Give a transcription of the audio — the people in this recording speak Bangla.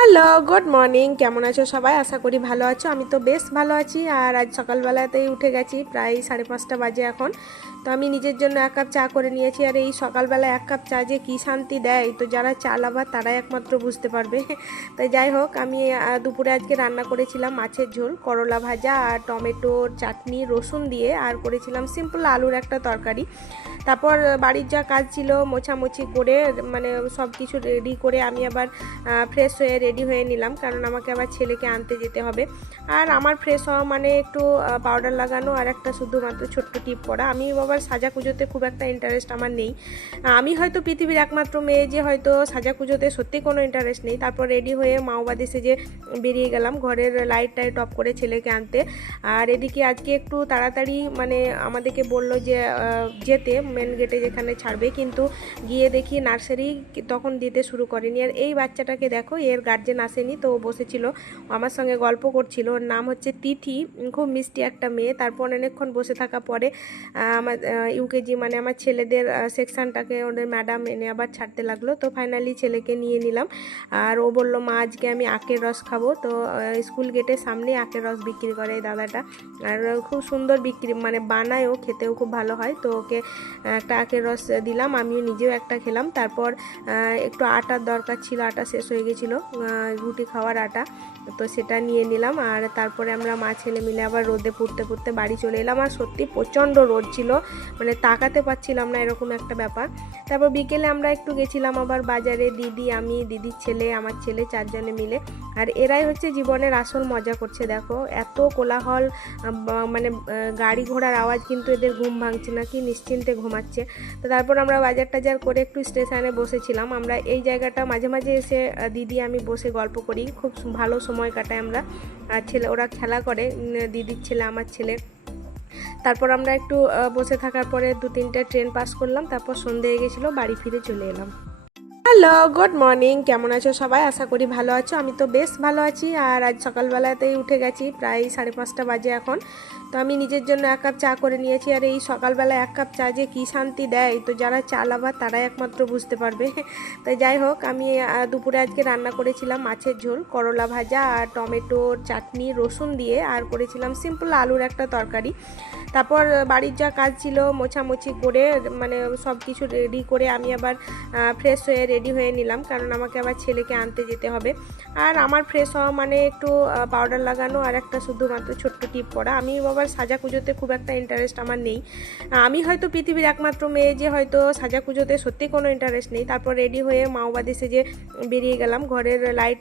Hello, good morning. কেমন আছো সবাই? আশা করি ভালো আছো। আমি তো বেশ ভালো আছি। আর আজ সকালবেলাতেই উঠে গেছি, প্রায় 5:30 বাজে এখন। তো আমি নিজের জন্য 1 কাপ চা করে নিয়েছি। আর এই সকালবেলা 1 কাপ চা যে কী শান্তি দেয়, তো যারা চা লাভার তারাই একমাত্র বুঝতে পারবে। তাই যাই হোক, আমি দুপুরে আজকে রান্না করেছিলাম মাছের ঝোল, করলা ভাজা আর টমেটোর চাটনি রসুন দিয়ে, আর করেছিলাম সিম্পল আলুর একটা তরকারি। তারপর বাড়ির যা কাজ ছিল মোছামুছি করে, মানে সব কিছু রেডি করে আমি আবার ফ্রেশ হয়ে রেডি হয়ে নিলাম, কারণ আমাকে আবার ছেলেকে আনতে যেতে হবে। আর আমার ফ্রেশ হওয়া মানে একটু পাউডার লাগানো আর একটা শুধুমাত্র ছোট্ট টিপ পরা। আমি আবার সাজাকুজোতে খুব একটা ইন্টারেস্ট আমার নেই। আমি হয়তো পৃথিবীর একমাত্র মেয়ে যে হয়তো সাজাকুজোতে সত্যি কোনো ইন্টারেস্ট নেই। তারপর রেডি হয়ে মাওবাদী সেজে বেরিয়ে গেলাম ঘরের লাইট টাইট অফ করে ছেলেকে আনতে। আর এদিকে আজকে একটু তাড়াতাড়ি মানে আমাদেরকে বললো যে যেতে মেন গেটে যেখানে ছাড়বে, কিন্তু গিয়ে দেখি নার্সারি তখন দিতে শুরু করেনি। আর এই বাচ্চাটাকে দেখো, এর গার্জেন আসেনি, তো ও বসেছিল আমার সঙ্গে গল্প করছিল। ওর নাম হচ্ছে তিথি, খুব মিষ্টি একটা মেয়ে। তারপর অনেকক্ষণ বসে থাকা পরে আমার ইউকেজি মানে আমার ছেলেদের সেকশানটাকে ওদের ম্যাডাম এনে আবার ছাড়তে লাগলো। তো ফাইনালি ছেলেকে নিয়ে নিলাম। আর ও বলল, মা আজকে আমি আখের রস খাবো। তো স্কুল গেটের সামনে আখের রস বিক্রি করে এই দাদাটা। আর খুব সুন্দর বিক্রি মানে বানায়ও, খেতেও খুব ভালো হয়। তো ওকে একটা আখের রস দিলাম, আমিও নিজেও একটা খেলাম। তারপর একটু আটার দরকার ছিল, আটা শেষ হয়ে গেছিলো, রুটি খাওয়ার আটা, তো সেটা নিয়ে নিলাম। আর তারপরে আমরা মা ছেলে মিলে আবার রোদে পুড়তে পুড়তে বাড়ি চলে এলাম। আর সত্যি প্রচণ্ড রোদ ছিল, মানে তাকাতে পারছিলাম না, এরকম একটা ব্যাপার। তারপর বিকেলে আমরা একটু গেছিলাম আবার বাজারে, দিদি, আমি, দিদির ছেলে, আমার ছেলে, 4 জনে মিলে। আর এরাই হচ্ছে জীবনের আসল মজা করছে। দেখো এত কোলাহল, মানে গাড়ি ঘোড়ার আওয়াজ, কিন্তু এদের ঘুম ভাঙছে না, কি নিশ্চিন্তে ঘুমাচ্ছে। তো তারপর আমরা বাজার টাজার করে একটু স্টেশনে বসেছিলাম। আমরা এই জায়গাটা মাঝে মাঝে এসে দিদি আমি বসে গল্প করি, খুব ভালো সময় কাটাই আমরা। আর ছেলে ওরা খেলা করে, দিদির ছেলে, আমার ছেলে। তারপর আমরা একটু বসে থাকার পরে 2-3টে ট্রেন পাস করলাম। তারপর সন্ধে হয়ে গেছিলো, বাড়ি ফিরে চলে এলাম। Hello, good morning. কেমন আছো সবাই? আশা করি ভালো আছো। আমি তো বেশ ভালো আছি। আর আজ সকালবেলাতেই উঠে গেছি, প্রায় 5:30 বাজে এখন। তো আমি নিজের জন্য 1 কাপ চা করে নিয়েছি। আর এই সকালবেলা 1 কাপ চা যে কী শান্তি দেয়, তো যারা চা লাভার তারাই একমাত্র বুঝতে পারবে। তাই যাই হোক, আমি দুপুরে আজকে রান্না করেছিলাম মাছের ঝোল, করলা ভাজা আর টমেটোর চাটনি রসুন দিয়ে, আর করেছিলাম সিম্পল আলুর একটা তরকারি। তারপর বাড়ির যা কাজ ছিল মোছামুছি করে, মানে সব কিছু রেডি করে আমি আবার ফ্রেশ হয়ে রেডি হয়ে নিলাম, কারণ আমাকে আবার ছেলেকে আনতে যেতে হবে। আর আমার ফ্রেশ হওয়া মানে একটু পাউডার লাগানো আর একটা শুধুমাত্র ছোট্ট টিপ পরা। আমি আবার সাজাকুজোতে খুব একটা ইন্টারেস্ট আমার নেই। আমি হয়তো পৃথিবীর একমাত্র মেয়ে যে হয়তো সাজাকুজোতে সত্যি কোনো ইন্টারেস্ট নেই। তারপর রেডি হয়ে মাওবাদী সেজে বেরিয়ে গেলাম ঘরের লাইট